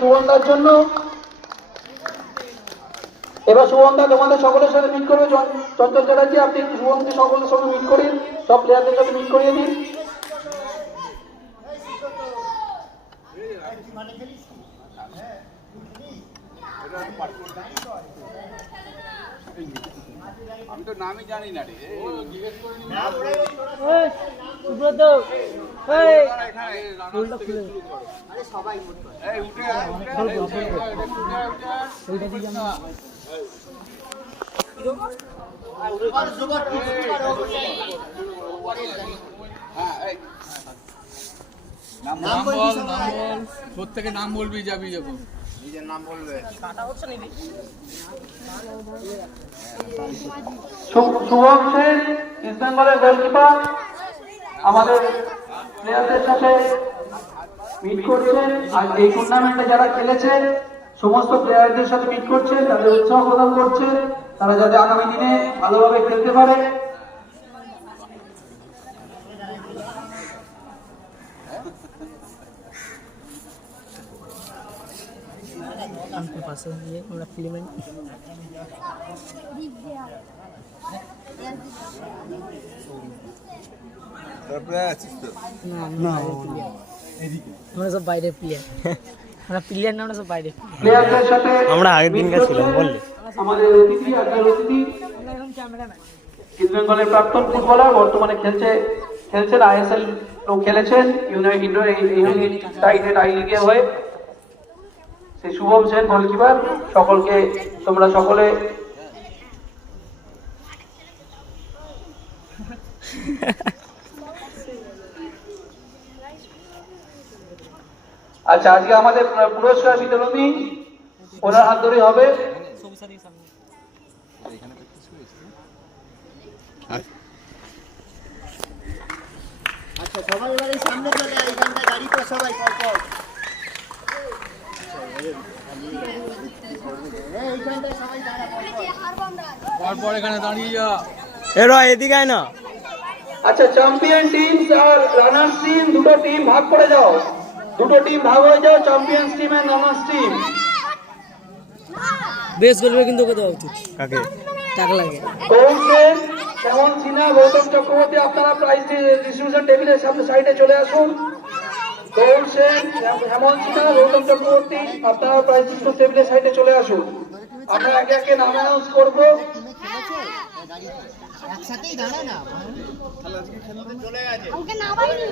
সুবনদার জন্য এবার সুবনদা তোমাদের সকলের সাথে মিট করবে। চঞ্চল চ্যাটার্জি, আপনি একটু সুবনকে সকলের সঙ্গে মিট করিয়ে, সব প্লেয়ারদের সাথে মিট করিয়ে দিন। আমি তো নামই জানি না রে। সুব্রত সবাই প্রত্যেকে নাম বলবি, যাবি যখন নিজের নাম বলবে। শুভম সেন, ইস্ট বেঙ্গলের গোলকিপার, আমাদের প্লেয়ারদের সাথে মিট করছেন। আর এই টুর্নামেন্টে যারা খেলেছে সমস্ত প্লেয়ারদের সাথে মিট করছে, তাদের উৎসাহ প্রদান করছে, তারা যাতে আগামী দিনে ভালোভাবে খেলতে পারে। পাশে দিয়ে আমরা ফিল্মেন্ট আমরা সব বাইরের প্লেয়ার, আমরা প্লেয়ার না, আমরা সব বাইরে প্লেয়ারদের সাথে আমরা আগের দিন ছিলাম বললে আমাদের অতিথি, আজকের অতিথি ইস্ট বেঙ্গলের প্রাক্তন ফুটবলার, বর্তমানে খেলছেন আইএসএল খেলেছেন ইউনাইটেড আই লিগে হয়ে, সেই শুভম সেন গোলকিপার। সকলকে তোমরা সকলে আচ্ছা, আজকে আমাদের পুরস্কার বিতরণী ওনার হাত ধরে হবে। আচ্ছা, সবাই এবারে সামনে চলে আয়, এইখানটা গাড়ি তো সবাই পরপর। এইখানটায় সবাই দাঁড়া তারপর এখানে দাঁড়িয়ে যা। এরা এদিকে আয় না। আচ্ছা, চ্যাম্পিয়ন টিম আর রানার্স টিম, দুটো টিম ভাগ করে যাও, দুটো টিম ভাগ হয়ে যাও, চ্যাম্পিয়ন্স টিম আর রানার্স টিম। বেশ বলবে কিন্তু ওকে দেওয়া উচিত, কাকে টাকা লাগে। কৌশেন, হেমন্ত সিনহা, গৌতম চক্রবর্তী, আপনারা প্রাইজ ডিস্ট্রিবিউশন টেবিলের সামনে সাইডে চলে আসুন। কৌশেন, হেমন্ত সিনহা, গৌতম চক্রবর্তী, আপনারা প্রাইজ ডিস্ট্রিবিউশন টেবিলের সাইডে চলে আসুন। আমরা একে একে নাম অ্যানাউন্স করবো। একসাথেই দাঁড়া না, ওকে না বাইরে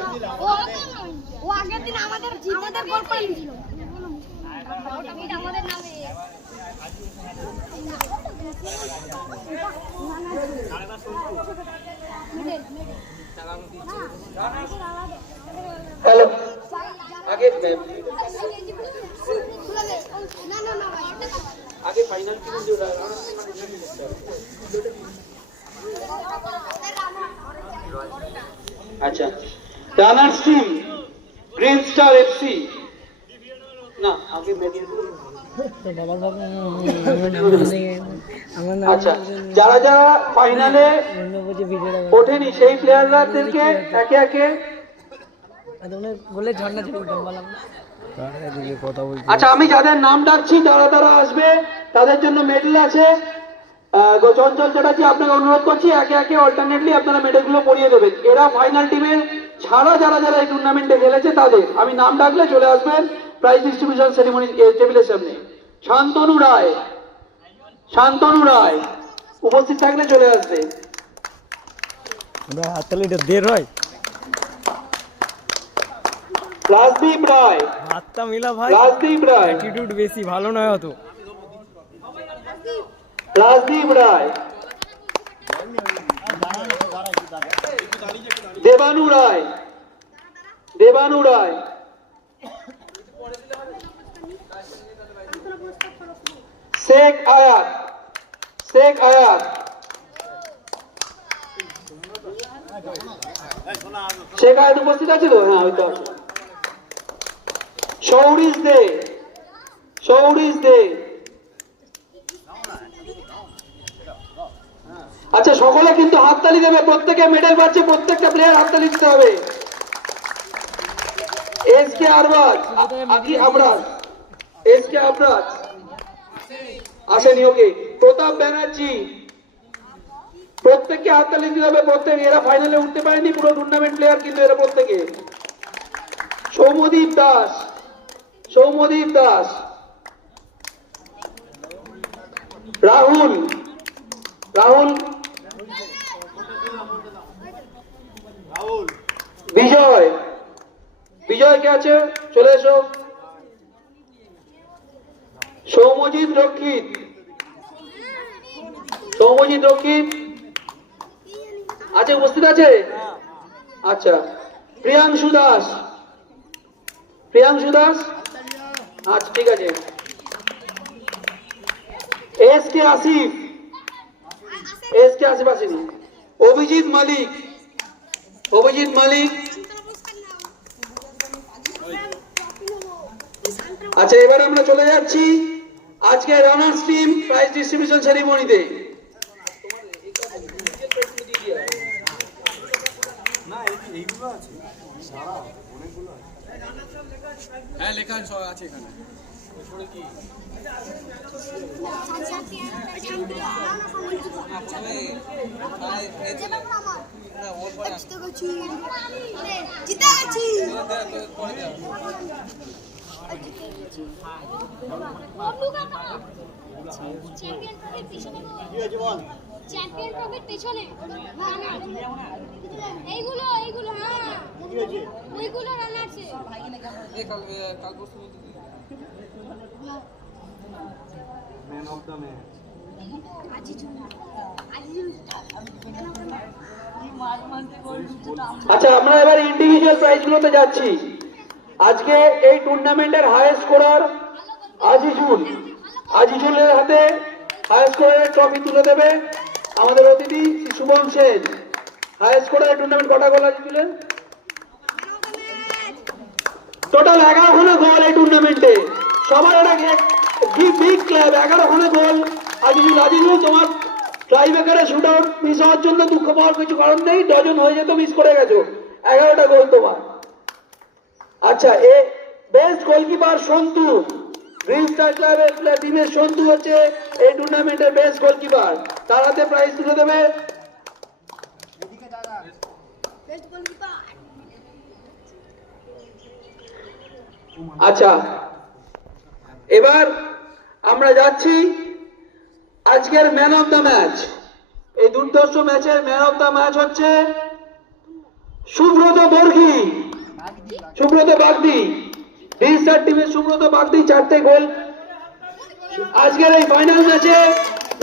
ও আগের দিন আমাদের জিতদের গোল করে দিয়েছিল, এটা আমাদের নামে। হ্যালো, আগে আগে ফাইনাল টিম আচ্ছা, runners team green star FC, না আগে বাবার বাবা আচ্ছা, যারা যারা ফাইনালে ওঠেনি সেই প্লেয়ারদেরকে একে একে বলে ঝর্ণা চলে বললাম। কথা বলছি। আচ্ছা, আমি যাদের নাম ডাকছি যারা তারা আসবে, তাদের জন্য মেডেল আছে। চঞ্চল চ্যাটার্জি, আপনাকে অনুরোধ করছি একে একে অল্টারনেটলি আপনারা মেডেলগুলো পরিয়ে দেবেন। এরা ফাইনাল টিমের ছাড়া যারা যারা এই টুর্নামেন্টে খেলেছে তাদের আমি নাম ডাকলে চলে আসবেন প্রাইজ ডিস্ট্রিবিউশন সেরিমনি টেবিলের সামনে। শান্তনু রায়, শান্তনু রায় উপস্থিত থাকলে চলে আসবে। হাততালি এটা দের হয়। রাজদীপ রায়, হাতটা মিলা ভাই, রাজদীপ রায়, অ্যাটিটিউড বেশি ভালো নয় অত। রাজদীপ রায়, দেবানু রায়, দেবানু রায়, শেখ আয়াত, শেখ আয়াত, শেখ আয়াত উপস্থিত আছে তো? হ্যাঁ, হয়তো আছে। সৌরিশ দে, সৌরিশ দে। আচ্ছা, সকলে কিন্তু হাততালি দেবে, প্রত্যেকে মেডেল পাচ্ছে, প্রত্যেকটা প্লেয়ার হাততালি দিতে হবে। এস কে আরবাজ, আকি আবরাজ, এস কে আবরাজ আসেনি। ওকে, প্রতাপ ব্যানার্জি, প্রত্যেককে হাততালি দিতে হবে। প্রত্যেক, এরা ফাইনালে উঠতে পারেনি, পুরো টুর্নামেন্ট প্লেয়ার কিন্তু এরা প্রত্যেকে। সৌম্যদীপ দাস, সৌম্যদীপ দাস, রাহুল, রাহুল, বিজয়, বিজয় কে আছে, চলে এসো। সৌম্যজিৎ রক্ষিত, সৌম্যজিৎ রক্ষিত আছে, উপস্থিত আছে। আচ্ছা, প্রিয়াংশু দাস, প্রিয়াংশু দাস, আচ্ছা ঠিক আছে। S K Asif, S K Asif আসেনি। অভিজিৎ মালিক, অভিজিৎ মালিক। আচ্ছা, এবার আমরা চলে যাচ্ছি আজকে রানার্স টিম প্রাইজ ডিস্ট্রিবিউশন সেরিমনিতে। হ্যাঁ লেখা সব আছে এখানে। জিতে গেছি। চ্যাম্পিয়ন ট্রফির পিছনে, চ্যাম্পিয়ন ট্রফির পিছনে এইগুলো, এইগুলো হ্যাঁ ওইগুলো রানার্সে। কাল পরশু আচ্ছা, আমরা এবার ইন্ডিভিজুয়াল প্রাইজ গুলোতে যাচ্ছি। আজকে এই টুর্নামেন্টের হাইয়েস্ট স্কোরার আজিজুল, আজিজুলের হাতে হাইয়েস্ট স্কোরারের ট্রফি তুলে দেবে আমাদের অতিথি শুভম সেন। হাইয়েস্ট স্কোরারের টুর্নামেন্ট কটা গোল আজিজুলের? টোটাল 11 খানা গোল এই টুর্নামেন্টে। সবার একটা বিগ ক্লাব, 11 খানা গোল আজিজুল। আজিজুল, তোমার ট্রাইবেকারে শুট আউট মিস হওয়ার জন্য দুঃখ পাওয়ার কিছু কারণ নেই, ডজন হয়ে যেত, মিস করে গেছো। 11টা গোল তোমার। আচ্ছা, এ best goalkeeper Santu, dream star ক্লাবের টিমের সন্তু হচ্ছে এই টুর্নামেন্টের বেস্ট গোলকিপার। তার হাতে প্রাইজ তুলে দেবে। আচ্ছা, এবার আমরা যাচ্ছি আজকের ম্যান অফ দ্য ম্যাচ। এই দুর্ধর্ষ ম্যাচের ম্যান অফ দ্য ম্যাচ হচ্ছে সুব্রত বর্গী, সুব্রত বাগদি, রিস্টার টিমের সুব্রত বাগদি 4টে গোল। আজকের এই ফাইনাল ম্যাচে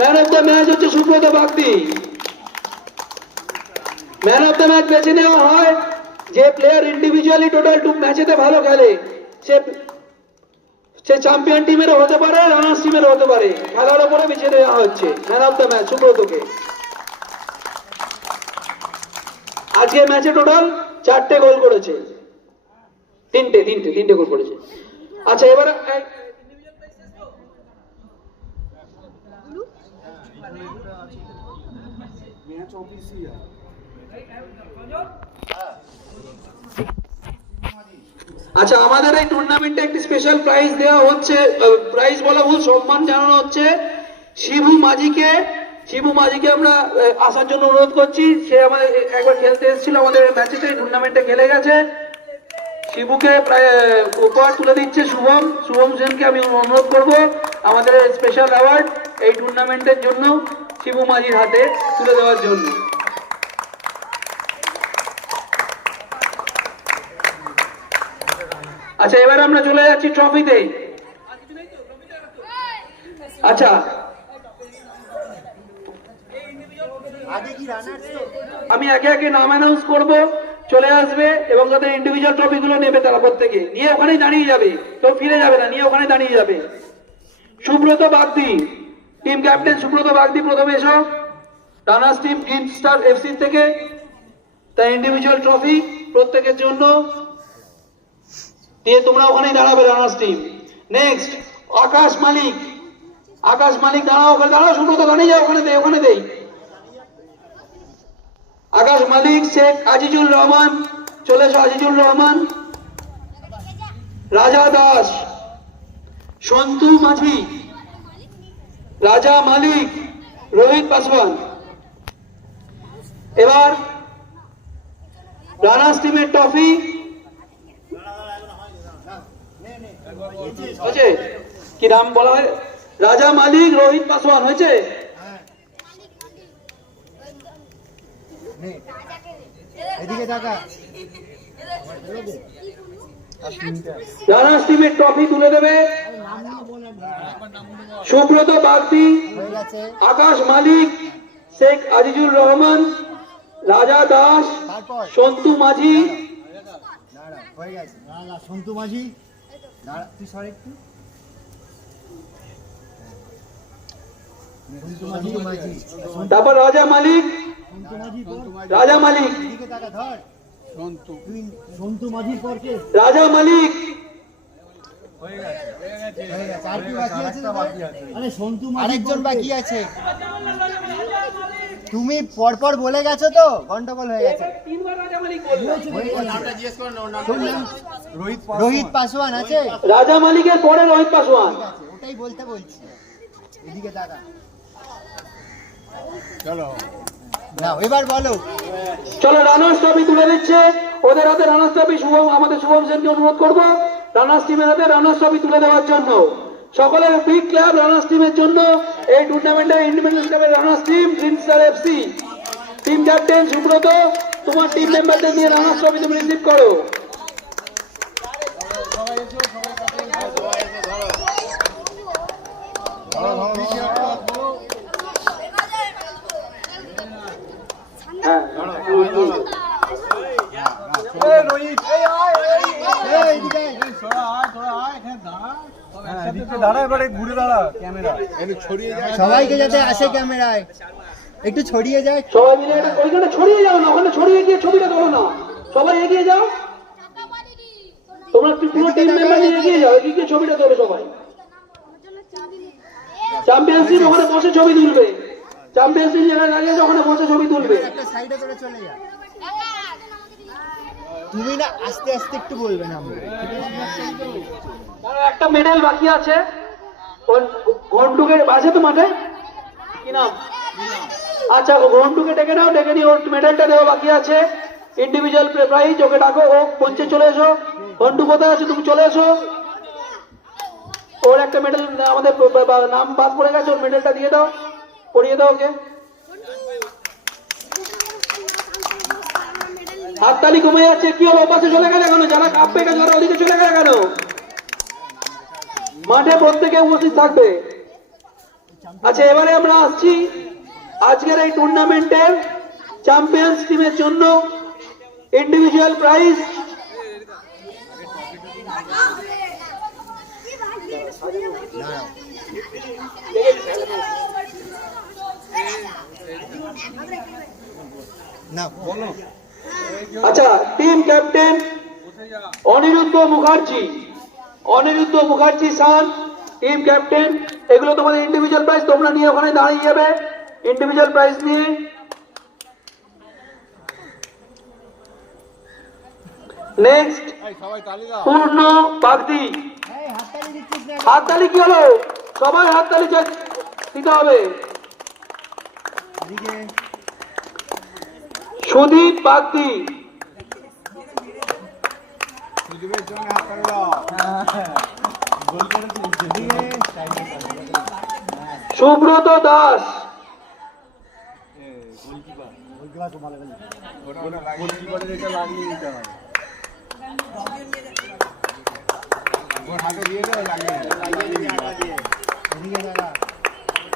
ম্যান অফ দ্য ম্যাচ হচ্ছে Subrata Bagdi. Man of the match বেছে নেওয়া হয় যে প্লেয়ার ইন্ডিভিজুয়ালি টোটাল ম্যাচেতে ভালো খেলে। সে চ্যাম্পিয়ন টিমেরও হতে পারে, রানার্স টিমেরও হতে পারে। খেলার উপরে বেছে নেওয়া হচ্ছে ম্যান অফ দ্য ম্যাচ সুব্রতকে। আজকের ম্যাচে টোটাল 4টে গোল করেছে, তিনটে গোল করেছে। আচ্ছা, এবার আচ্ছা, আমাদের এই টুর্নামেন্টে একটি স্পেশাল প্রাইজ দেওয়া হচ্ছে, প্রাইজ বলা ভুল, সম্মান জানানো হচ্ছে শিবু মাঝিকে। শিবু মাঝিকে আমরা আসার জন্য অনুরোধ করছি। সে আমাদের একবার খেলতে এসেছিল আমাদের ম্যাচেতে, টুর্নামেন্টে খেলে গেছে। শিবুকে প্রায় উপহার তুলে দিচ্ছে শুভম সেনকে আমি অনুরোধ করব আমাদের স্পেশাল অ্যাওয়ার্ড এই টুর্নামেন্টের জন্য শিবু মাঝির হাতে তুলে দেওয়ার জন্য। আচ্ছা, এবার আমরা চলে যাচ্ছি ট্রফিতে। আচ্ছা, আমি একে একে নাম অ্যানাউন্স করব, চলে আসবে এবং যাদের ইন্ডিভিজুয়াল ট্রফি গুলো নেবে তারা প্রত্যেকে নিয়ে ওখানেই দাঁড়িয়ে যাবে, তো ফিরে যাবে না, নিয়ে ওখানে দাঁড়িয়ে যাবে। সুব্রত বাগদি, টিম ক্যাপ্টেন সুব্রত বাগদি প্রথমে এসো, runners team green star FC থেকে। তাই ইন্ডিভিজুয়াল ট্রফি প্রত্যেকের জন্য দিয়ে তোমরা ওখানেই দাঁড়াবে রানার্স টিম। নেক্সট আকাশ মালিক, আকাশ মালিক দাঁড়াও, ওখানে দাঁড়াও, সুব্রত দাঁড়িয়ে যাও, ওখানে দেই। আকাশ মালিক, শেখ আজিজুল রহমান, চলে এসো আজিজুল রহমান। রাজা দাস, সন্তু মাঝি, রাজা মালিক, রোহিত পাসওয়ান। এবার রানার্স টিমের ট্রফি হয়েছে, কি নাম বলা হয়? রাজা মালিক, রোহিত পাসওয়ান হয়েছে। এদিকে টাকা রানার্স টিমের ট্রফি তুলে দেবে সুব্রত বাগদি, হয়ে গেছে। আকাশ মালিক, শেখ আজিজুর রহমান, রাজা দাস, তারপর সন্তু মাঝি। দাঁড়া, হয়ে গেছে। দাঁড়া, সন্তু মাঝি দাঁড়া, তুই সর একটু। সন্তু মাঝি, তারপর রাজা মালিক, সন্তু মাঝি পর, রাজা মালিক, এদিকে টাকা ধর। সন্তু তুই সন্তু মাঝির পর কে? রাজা মালিক। হয়ে গেছে। আর কি বাকি আছে দাদা? আরে সন্তু মাঝি আরেকজন বাকি আছে। তুমি পরপর বলে গেছো তো, গন্ডগোল হয়ে গেছে। রোহিত পাসওয়ান আছে। রাজা মালিকের পরে রোহিত পাসওয়ান। ঠিক আছে, ওটাই বলতে বলছি। এদিকে টাকা চলো না, এবার বলো। চলো, রানার্স ট্রফি তুলে দিচ্ছে ওদের হাতে। রানার্স ট্রফি আমাদের শুভম সেনকে অনুরোধ করবো রানার্স টিমের হাতে রানার্স ট্রফি তুলে দেওয়ার জন্য। সকলের বিগ ক্লাব রানার্স টিমের জন্য এই টুর্নামেন্টের ইন্ডিপেন্ডেন্স ক্লাবের runners team green star FC team captain Subrata, তোমার টিম মেম্বারদের নিয়ে রানার্স ট্রফি তুমি রিসিভ করো। হ্যাঁ, এইদিকে দাঁড়া, এবারে ঘুরে দাঁড়া ক্যামেরা। সবাইকে যাতে আসে ক্যামেরায়, একটু ছড়িয়ে যায়। সবাই মিলে ওইখানে ছড়িয়ে যাও না, ওখানে ছড়িয়ে গিয়ে ছবিটা তোলো না। সবাই এগিয়ে যাও, তোমরা পুরো টিম মেম্বার নিয়ে এগিয়ে যাও, এগিয়ে গিয়ে ছবিটা তোলো সবাই। চ্যাম্পিয়নশিপ ওখানে বসে ছবি তুলবে, চ্যাম্পিয়নশিপ যেখানে দাঁড়িয়ে আছে ওখানে বসে ছবি তুলবে। একটা সাইডে করে চলে যা। তুমি না আস্তে আস্তে একটু বলবে না আমরা, আর একটা মেডেল বাকি আছে, ঘন্টুকে আছে তো মাঠে, কি নাম? আচ্ছা, ঘন্টুকে ডেকে নাও, ডেকে নিয়ে ওর মেডেলটা দেওয়া বাকি আছে। ইন্ডিভিজুয়াল প্রাইজ, ওকে ডাকো, ও মঞ্চে চলে এসো। ঘন্টু কোথায় আছে? তুমি চলে এসো। ওর একটা মেডেল আমাদের নাম বাদ পড়ে গেছে, ওর মেডেলটা দিয়ে দাও, পরিয়ে দাও ওকে। হাততালি কমে যাচ্ছে, কি হলো? পাশে চলে গেলে কেন? যারা কাপ পেয়ে গেছে ওদিকে চলে গেলে কেন? মাঠে প্রত্যেকে উপস্থিত থাকবে। আচ্ছা, এবারে আমরা আসছি আজকের এই টুর্নামেন্টের চ্যাম্পিয়ন্স টিমের জন্য ইন্ডিভিজুয়াল প্রাইজ। না বলো। আচ্ছা, team captain Aniruddha Mukherjee, Aniruddha Mukherjee sir team captain. এগুলো তোমাদের ইন্ডিভিজুয়াল প্রাইজ, তোমরা নিয়ে ওখানে দাঁড়িয়ে যাবে ইন্ডিভিজুয়াল প্রাইজ নিয়ে। নেক্সট পূর্ণ বাগদি। এই হাততালি দিচ্ছিস না? হাততালি কি হলো? সবাই হাততালি দিতে হবে। এদিকে সুদীপ বাগদি, সুব্রত দাস,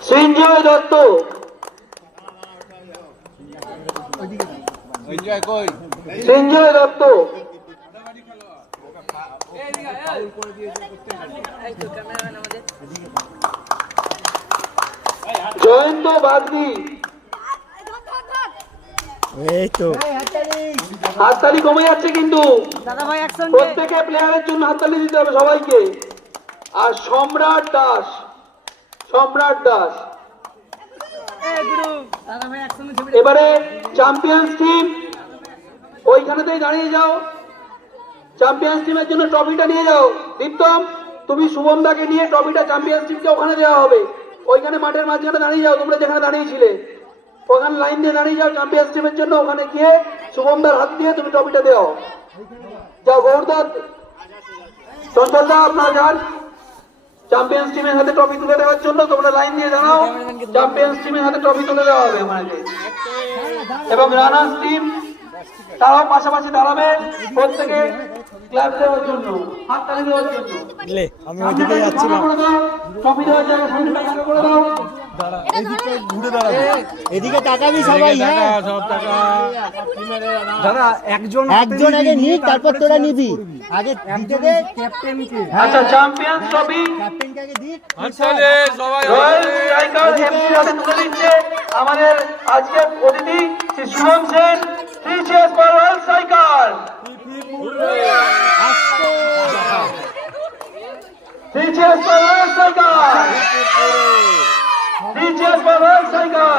সঞ্জয় দত্ত, সঞ্জয় দত্ত, জয়ন্ত বাগদি। এই তো হাততালি কমে যাচ্ছে কিন্তু দাদা ভাই একসঙ্গে। প্রত্যেকে প্লেয়ারের জন্য হাততালি দিতে হবে সবাইকে। আর সম্রাট দাস, সম্রাট দাস। দাদা ভাই একসঙ্গে ছবি। এবারে চ্যাম্পিয়ন্স টিম ওইখানেতেই দাঁড়িয়ে যাও। চ্যাম্পিয়ন্স টিমের জন্য ট্রফিটা নিয়ে যাও। দীপ্তম, তুমি শুভম দাকে নিয়ে ট্রফিটা চ্যাম্পিয়ন্স টিমকে ওখানে দেওয়া হবে। ওইখানে মাঠের মাঝখানে দাঁড়িয়ে যাও, তোমরা যেখানে দাঁড়িয়েছিলে ওখানে লাইন দিয়ে দাঁড়িয়ে যাও চ্যাম্পিয়ন্স টিমের জন্য। ওখানে গিয়ে শুভম দার হাত দিয়ে তুমি ট্রফিটা দেও। যাও গৌরদা, চঞ্চল দা, আপনারা যান চ্যাম্পিয়ন্স টিমের হাতে ট্রফি তুলে দেওয়ার জন্য। তোমরা লাইন দিয়ে দাঁড়াও, চ্যাম্পিয়ন্স টিমের হাতে ট্রফি তুলে দেওয়া হবে ওখানে। এবং রানার্স টিম তারাও পাশাপাশি দাঁড়াবে প্রত্যেকে ক্লাব দেওয়ার জন্য, হাত তালি দেওয়ার জন্য। লে, আমি ওইদিকে যাচ্ছিলাম। ট্রফি দেওয়ার জায়গা সামনেটা ফাঁকা করে দাও। এদিকে ঘুরে দাঁড়াবে। এদিকে তাকাবি সবাই, হ্যাঁ দাদা একজন একজন আগে নিক, তারপর তোরা নিবি। আগে দিতে দে ক্যাপ্টেনকে, আচ্ছা, চ্যাম্পিয়ন্স ট্রফি ক্যাপ্টেনকে আগে দিক। রয়্যাল স্ট্রাইকার এমসির হাতে তুলে দিচ্ছে আমাদের আজকের অতিথি Shri Shubham Sen. Three cheers for royal striker, three cheers for royal striker, three cheers for royal striker.